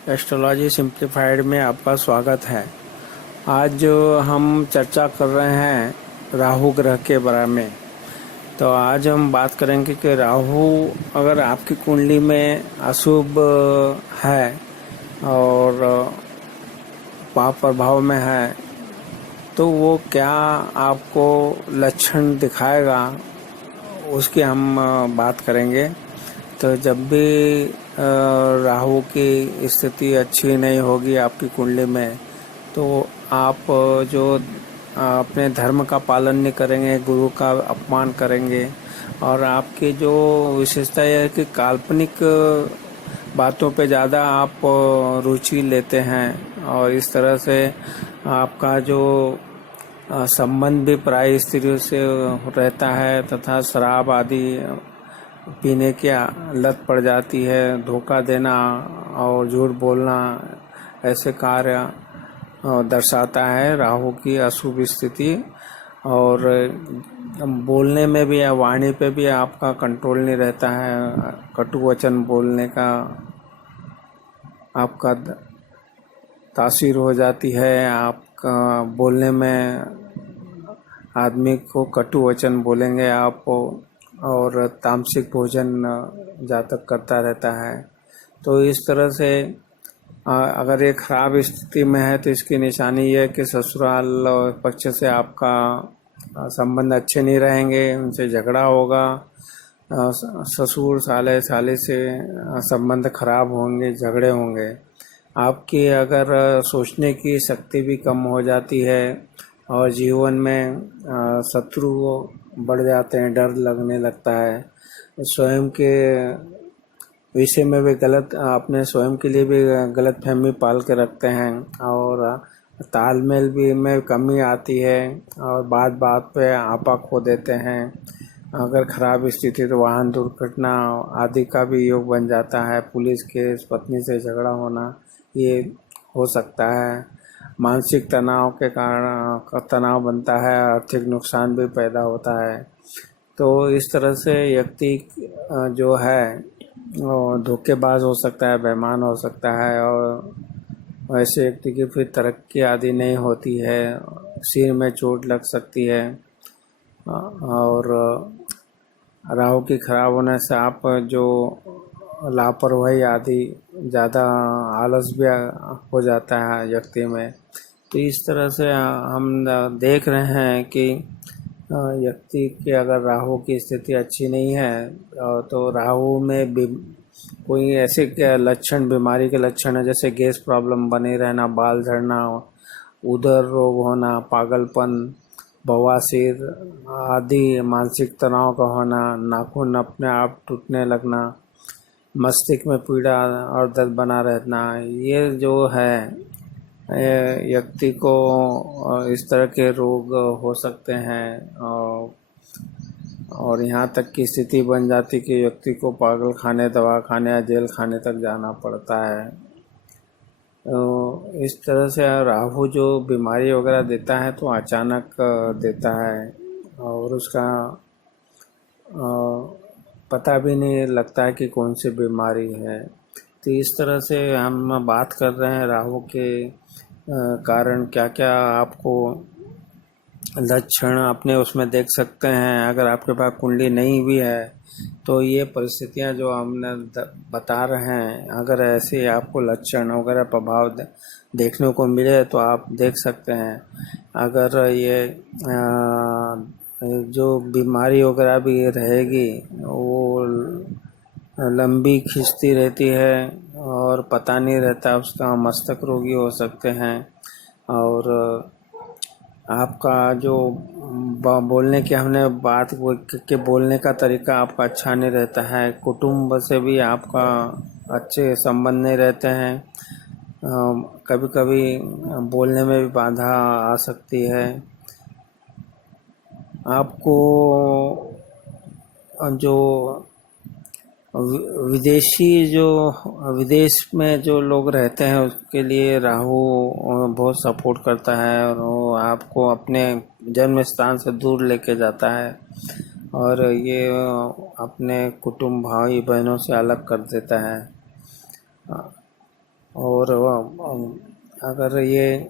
Astrology simplified में आपका स्वागत है। आज जो हम चर्चा कर रहे हैं राहु ग्रह के बारे में, तो आज हम बात करेंगे कि राहु अगर आपकी कुंडली में अशुभ है और पाप प्रभाव में है तो वो क्या आपको लक्षण दिखाएगा, उसकी हम बात करेंगे। तो जब भी राहु की स्थिति अच्छी नहीं होगी आपकी कुंडली में, तो आप जो अपने धर्म का पालन नहीं करेंगे, गुरु का अपमान करेंगे, और आपकी जो विशेषता है कि काल्पनिक बातों पे ज़्यादा आप रुचि लेते हैं, और इस तरह से आपका जो संबंध भी पराई स्त्रियों से रहता है तथा शराब आदि पीने की लत पड़ जाती है। धोखा देना और झूठ बोलना ऐसे कार्य दर्शाता है राहु की अशुभ स्थिति। और बोलने में भी या वाणी पे भी आपका कंट्रोल नहीं रहता है। कटु वचन बोलने का आपका तासीर हो जाती है। आपका बोलने में आदमी को कटु वचन बोलेंगे आप, और तामसिक भोजन जातक करता रहता है। तो इस तरह से अगर ये खराब स्थिति में है तो इसकी निशानी ये है कि ससुराल पक्ष से आपका संबंध अच्छे नहीं रहेंगे, उनसे झगड़ा होगा। ससुर साले साली से संबंध खराब होंगे, झगड़े होंगे। आपकी अगर सोचने की शक्ति भी कम हो जाती है और जीवन में शत्रु बढ़ जाते हैं, डर लगने लगता है। स्वयं के विषय में भी अपने स्वयं के लिए भी गलत फहमी पाल के रखते हैं, और तालमेल भी में कमी आती है, और बात बात पे आपा खो देते हैं। अगर खराब स्थिति तो वाहन दुर्घटना आदि का भी योग बन जाता है। पुलिस केस, पत्नी से झगड़ा होना ये हो सकता है। मानसिक तनाव के कारण तनाव बनता है, आर्थिक नुकसान भी पैदा होता है। तो इस तरह से व्यक्ति जो है धोखेबाज हो सकता है, बेईमान हो सकता है, और ऐसे व्यक्ति की फिर तरक्की आदि नहीं होती है। सिर में चोट लग सकती है, और राहु की खराब होने से आप जो लापरवाही आदि ज़्यादा आलस भी हो जाता है व्यक्ति में। तो इस तरह से हम देख रहे हैं कि व्यक्ति की अगर राहु की स्थिति अच्छी नहीं है तो राहु में कोई ऐसे लक्षण, बीमारी के लक्षण है जैसे गैस प्रॉब्लम बने रहना, बाल झड़ना, उदर रोग होना, पागलपन, बवासीर आदि, मानसिक तनाव का होना, नाखून अपने आप टूटने लगना, मस्तिष्क में पीड़ा और दर्द बना रहना, ये जो है व्यक्ति को इस तरह के रोग हो सकते हैं। और यहाँ तक की स्थिति बन जाती कि व्यक्ति को पागल खाने, दवा खाने या जेल खाने तक जाना पड़ता है। तो इस तरह से राहु जो बीमारी वगैरह देता है तो अचानक देता है, और उसका पता भी नहीं लगता है कि कौन सी बीमारी है। तो इस तरह से हम बात कर रहे हैं राहु के कारण क्या क्या आपको लक्षण अपने उसमें देख सकते हैं। अगर आपके पास कुंडली नहीं भी है तो ये परिस्थितियां जो हमने बता रहे हैं, अगर ऐसे आपको लक्षण वगैरह प्रभाव देखने को मिले तो आप देख सकते हैं। अगर ये जो बीमारी वगैरह भी रहेगी वो लंबी खिंचती रहती है और पता नहीं रहता, उसका मस्तक रोगी हो सकते हैं। और आपका जो बोलने की हमने बात के बोलने का तरीका आपका अच्छा नहीं रहता है। कुटुंब से भी आपका अच्छे संबंध नहीं रहते हैं। कभी कभी बोलने में भी बाधा आ सकती है। आपको जो विदेश में जो लोग रहते हैं उसके लिए राहु बहुत सपोर्ट करता है, और वो आपको अपने जन्म स्थान से दूर लेके जाता है, और ये अपने कुटुंब भाई बहनों से अलग कर देता है। और अगर ये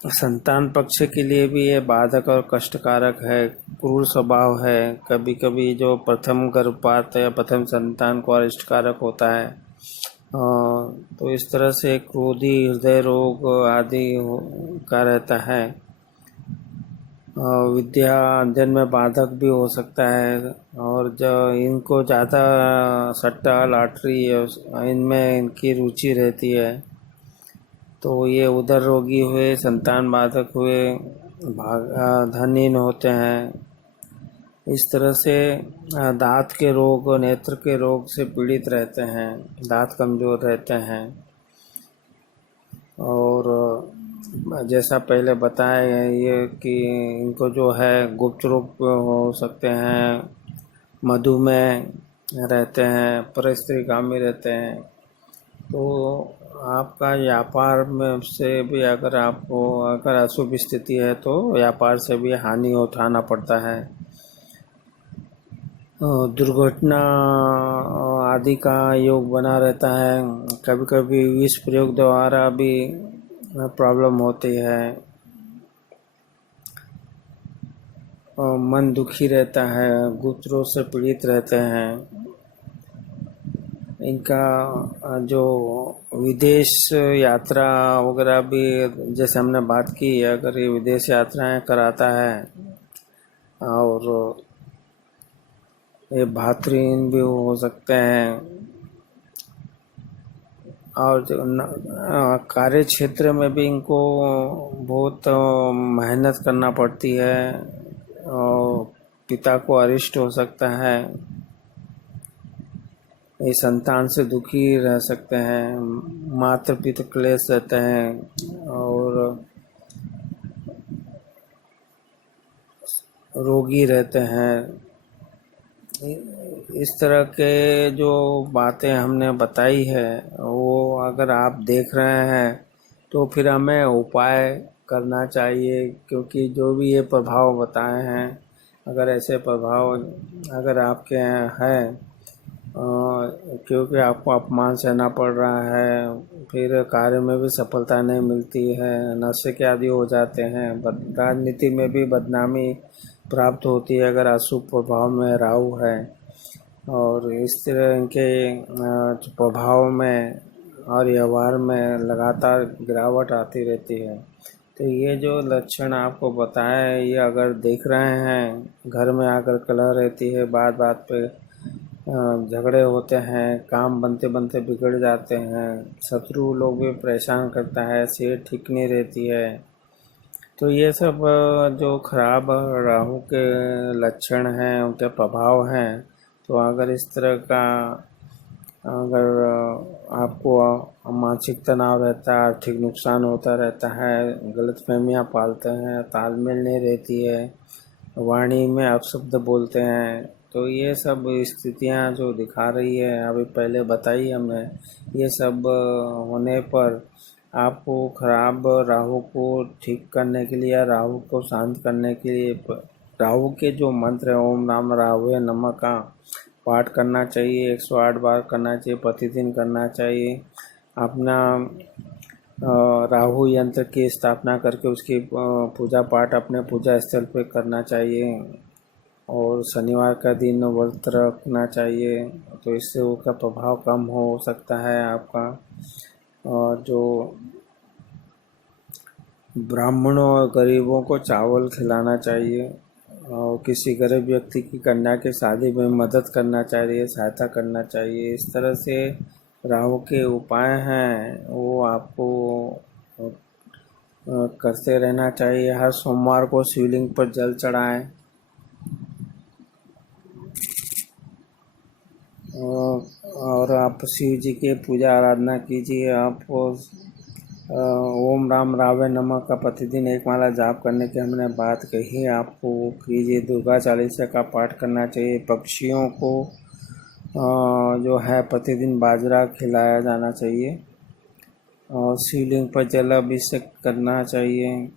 संतान पक्ष के लिए भी ये बाधक और कष्टकारक है, क्रूर स्वभाव है। कभी कभी जो प्रथम गर्भपात या प्रथम संतान को अरिष्टकारक होता है। तो इस तरह से क्रोधी हृदय रोग आदि का रहता है। विद्या अध्ययन में बाधक भी हो सकता है। और जो इनको ज़्यादा सट्टा लॉटरी इनमें इनकी रुचि रहती है, तो ये उदर रोगी हुए, संतान बाधक हुए, धनहीन होते हैं। इस तरह से दांत के रोग, नेत्र के रोग से पीड़ित रहते हैं, दांत कमज़ोर रहते हैं। और जैसा पहले बताया है ये कि इनको जो है गुप्त रोग हो सकते हैं, मधुमेह रहते हैं, परिस्त्रीकामी रहते हैं। तो आपका व्यापार में से भी अगर अशुभ स्थिति है तो व्यापार से भी हानि उठाना पड़ता है। दुर्घटना आदि का योग बना रहता है। कभी कभी विष प्रयोग द्वारा भी प्रॉब्लम होती है। मन दुखी रहता है, गुप्त रोग से पीड़ित रहते हैं। इनका जो विदेश यात्रा वगैरह भी, जैसे हमने बात की, अगर ये विदेश यात्राएं कराता है और ये भातृहीन भी हो सकते हैं। और जो कार्य क्षेत्र में भी इनको बहुत मेहनत करना पड़ती है और पिता को अरिष्ट हो सकता है। ये संतान से दुखी रह सकते हैं, मातृ पितृ क्लेश रहते हैं और रोगी रहते हैं। इस तरह के जो बातें हमने बताई है, वो अगर आप देख रहे हैं तो फिर हमें उपाय करना चाहिए। क्योंकि जो भी ये प्रभाव बताए हैं, अगर ऐसे प्रभाव अगर आपके यहाँ है, क्योंकि आपको अपमान सहना पड़ रहा है, फिर कार्य में भी सफलता नहीं मिलती है, नशे के आदी हो जाते हैं, राजनीति में भी बदनामी प्राप्त होती है अगर अशुभ प्रभाव में राहु है, और इस तरह के प्रभाव में और व्यवहार में लगातार गिरावट आती रहती है। तो ये जो लक्षण आपको बताया है, ये अगर देख रहे हैं, घर में आकर कलह रहती है, बात बात पे झगड़े होते हैं, काम बनते बनते बिगड़ जाते हैं, शत्रु लोग भी परेशान करता है, सेहत ठीक नहीं रहती है, तो ये सब जो खराब राहु के लक्षण हैं, उनके प्रभाव हैं। तो अगर इस तरह का अगर आपको मानसिक तनाव रहता है, आर्थिक नुकसान होता रहता है, गलतफहमियां पालते हैं, तालमेल नहीं रहती है, वाणी में अपशब्द बोलते हैं, तो ये सब स्थितियां जो दिखा रही है, अभी पहले बताई हमने, ये सब होने पर आपको खराब राहु को ठीक करने के लिए या राहु को शांत करने के लिए राहु के जो मंत्र है, ओम नाम राहुवे नमः का पाठ करना चाहिए। 108 बार करना चाहिए, प्रतिदिन करना चाहिए। अपना राहु यंत्र की स्थापना करके उसकी पूजा पाठ अपने पूजा स्थल पे करना चाहिए। और शनिवार का दिन व्रत रखना चाहिए, तो इससे उसका प्रभाव कम हो सकता है आपका। और जो ब्राह्मणों और गरीबों को चावल खिलाना चाहिए, और किसी गरीब व्यक्ति की कन्या की शादी में मदद करना चाहिए, सहायता करना चाहिए। इस तरह से राहु के उपाय हैं, वो आपको करते रहना चाहिए। हर सोमवार को शिवलिंग पर जल चढ़ाएं और आप शिव जी के पूजा आराधना कीजिए। आप ओम राम रावे नमः का प्रतिदिन एक माला जाप करने की हमने बात कही, आपको वो कीजिए। दुर्गा चालीसा का पाठ करना चाहिए। पक्षियों को जो है प्रतिदिन बाजरा खिलाया जाना चाहिए, और शिवलिंग पर जल अभिषेक करना चाहिए।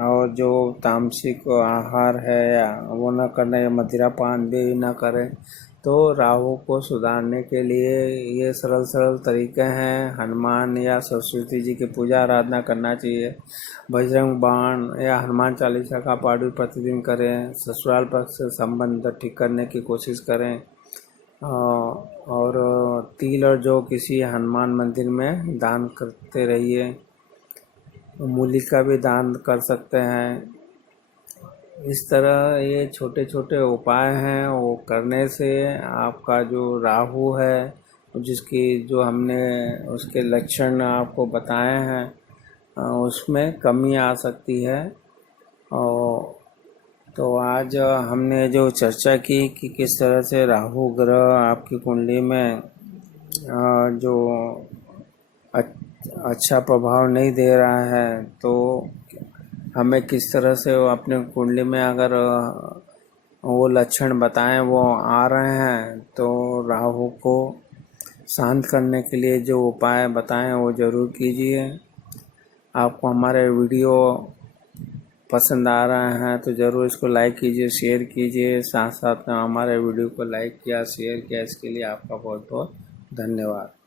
और जो तामसिक आहार है वो न करना, या मदिरा पान भी न करें। तो राहु को सुधारने के लिए ये सरल सरल तरीके हैं। हनुमान या सरस्वती जी की पूजा आराधना करना चाहिए। बजरंग बाण या हनुमान चालीसा का पाठ भी प्रतिदिन करें। ससुराल पक्ष से संबंध ठीक करने की कोशिश करें। और तिल और जौ किसी हनुमान मंदिर में दान करते रहिए। मूली का भी दान कर सकते हैं। इस तरह ये छोटे छोटे उपाय हैं, वो करने से आपका जो राहु है, जिसकी जो हमने उसके लक्षण आपको बताए हैं, उसमें कमी आ सकती है। और तो आज हमने जो चर्चा की कि किस तरह से राहु ग्रह आपकी कुंडली में जो अच्छा प्रभाव नहीं दे रहा है, तो हमें किस तरह से अपने कुंडली में अगर वो लक्षण बताएं वो आ रहे हैं, तो राहु को शांत करने के लिए जो उपाय बताएं वो ज़रूर कीजिए। आपको हमारे वीडियो पसंद आ रहे हैं तो ज़रूर इसको लाइक कीजिए, शेयर कीजिए। साथ साथ में हमारे वीडियो को लाइक किया, शेयर किया, इसके लिए आपका बहुत बहुत धन्यवाद।